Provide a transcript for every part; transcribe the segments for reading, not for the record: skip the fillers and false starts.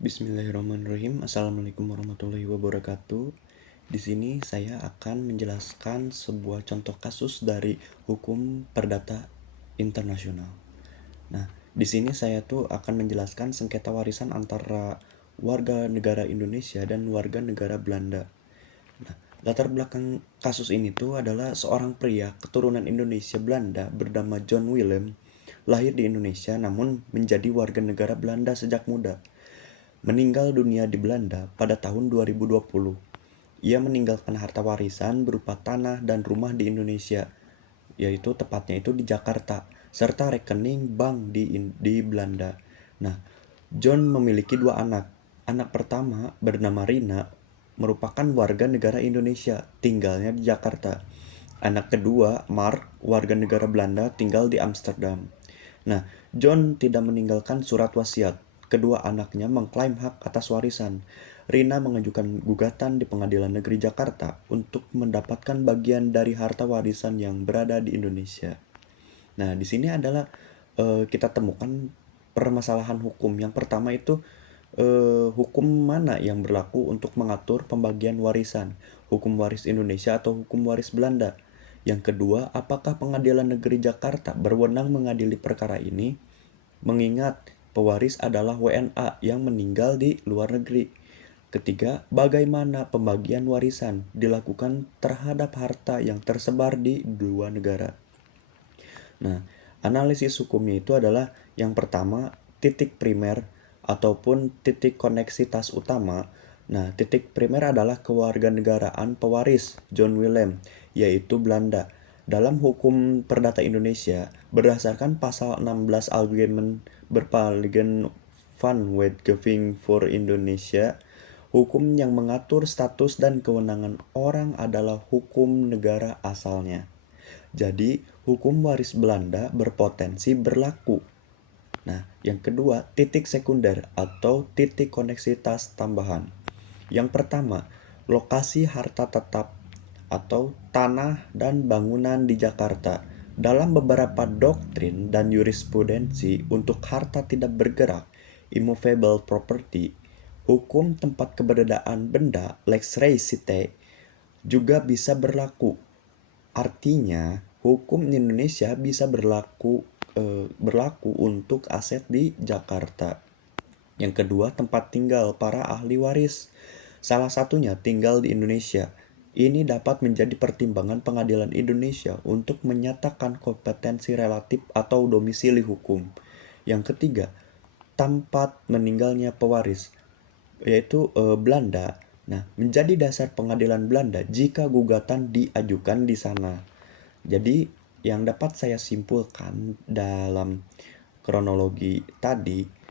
Bismillahirrahmanirrahim. Assalamualaikum warahmatullahi wabarakatuh. Di sini saya akan menjelaskan sebuah contoh kasus dari hukum perdata internasional. Nah, di sini saya tuh akan menjelaskan sengketa warisan antara warga negara Indonesia dan warga negara Belanda. Nah, latar belakang kasus ini tuh adalah seorang pria keturunan Indonesia Belanda bernama John Willem, lahir di Indonesia namun menjadi warga negara Belanda sejak muda. Meninggal dunia di Belanda pada tahun 2020. Ia meninggalkan harta warisan berupa tanah dan rumah di Indonesia, yaitu tepatnya itu di Jakarta, serta rekening bank di Belanda. Nah, John memiliki dua anak. Anak pertama bernama Rina, merupakan warga negara Indonesia, tinggalnya di Jakarta. Anak kedua, Mark, warga negara Belanda, tinggal di Amsterdam. Nah, John tidak meninggalkan surat wasiat. Kedua anaknya mengklaim hak atas warisan. Rina mengajukan gugatan di Pengadilan Negeri Jakarta untuk mendapatkan bagian dari harta warisan yang berada di Indonesia. Nah, di sini adalah kita temukan permasalahan hukum. Yang pertama itu hukum mana yang berlaku untuk mengatur pembagian warisan? Hukum waris Indonesia atau hukum waris Belanda? Yang kedua, apakah Pengadilan Negeri Jakarta berwenang mengadili perkara ini? Mengingat pewaris adalah WNA yang meninggal di luar negeri. Ketiga, bagaimana pembagian warisan dilakukan terhadap harta yang tersebar di dua negara. Nah, analisis hukumnya itu adalah yang pertama, titik primer ataupun titik koneksitas utama. Nah, titik primer adalah kewarganegaraan pewaris John Willem, yaitu Belanda. Dalam hukum perdata Indonesia, berdasarkan pasal 16 Algemeen Bepalingen van Wetgeving voor Indonesia, hukum yang mengatur status dan kewenangan orang adalah hukum negara asalnya. Jadi, hukum waris Belanda berpotensi berlaku. Nah, yang kedua, titik sekunder atau titik koneksitas tambahan. Yang pertama, lokasi harta tetap atau tanah dan bangunan di Jakarta. Dalam beberapa doktrin dan jurisprudensi untuk harta tidak bergerak, immovable property, hukum tempat keberadaan benda, lex resite, juga bisa berlaku. Artinya, hukum Indonesia bisa berlaku untuk aset di Jakarta. Yang kedua, tempat tinggal para ahli waris. Salah satunya tinggal di Indonesia. Ini dapat menjadi pertimbangan pengadilan Indonesia untuk menyatakan kompetensi relatif atau domisili hukum. Yang ketiga, tempat meninggalnya pewaris, yaitu Belanda. Nah, menjadi dasar pengadilan Belanda jika gugatan diajukan di sana. Jadi, yang dapat saya simpulkan dalam kronologi tadi,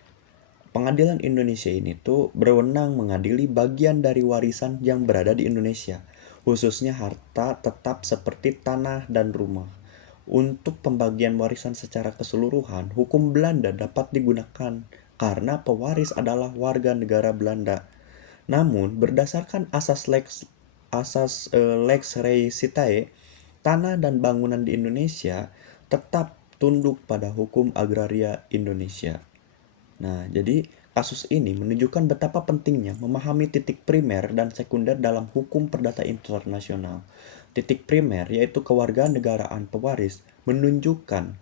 Pengadilan Indonesia ini tuh berwenang mengadili bagian dari warisan yang berada di Indonesia, khususnya harta tetap seperti tanah dan rumah. Untuk pembagian warisan secara keseluruhan, hukum Belanda dapat digunakan karena pewaris adalah warga negara Belanda. Namun, berdasarkan Lex Resitae, tanah dan bangunan di Indonesia tetap tunduk pada hukum agraria Indonesia. Nah, jadi kasus ini menunjukkan betapa pentingnya memahami titik primer dan sekunder dalam hukum perdata internasional. Titik primer, yaitu kewarganegaraan pewaris, menunjukkan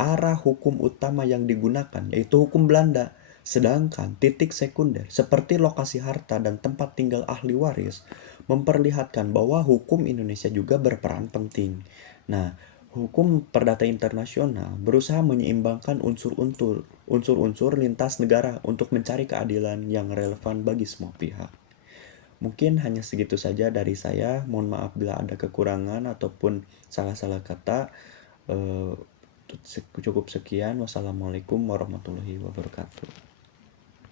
arah hukum utama yang digunakan, yaitu hukum Belanda. Sedangkan titik sekunder, seperti lokasi harta dan tempat tinggal ahli waris, memperlihatkan bahwa hukum Indonesia juga berperan penting. Nah, hukum perdata internasional berusaha menyeimbangkan unsur-unsur lintas negara untuk mencari keadilan yang relevan bagi semua pihak. Mungkin hanya segitu saja dari saya. Mohon maaf bila ada kekurangan ataupun salah-salah kata. Cukup sekian. Wassalamualaikum warahmatullahi wabarakatuh.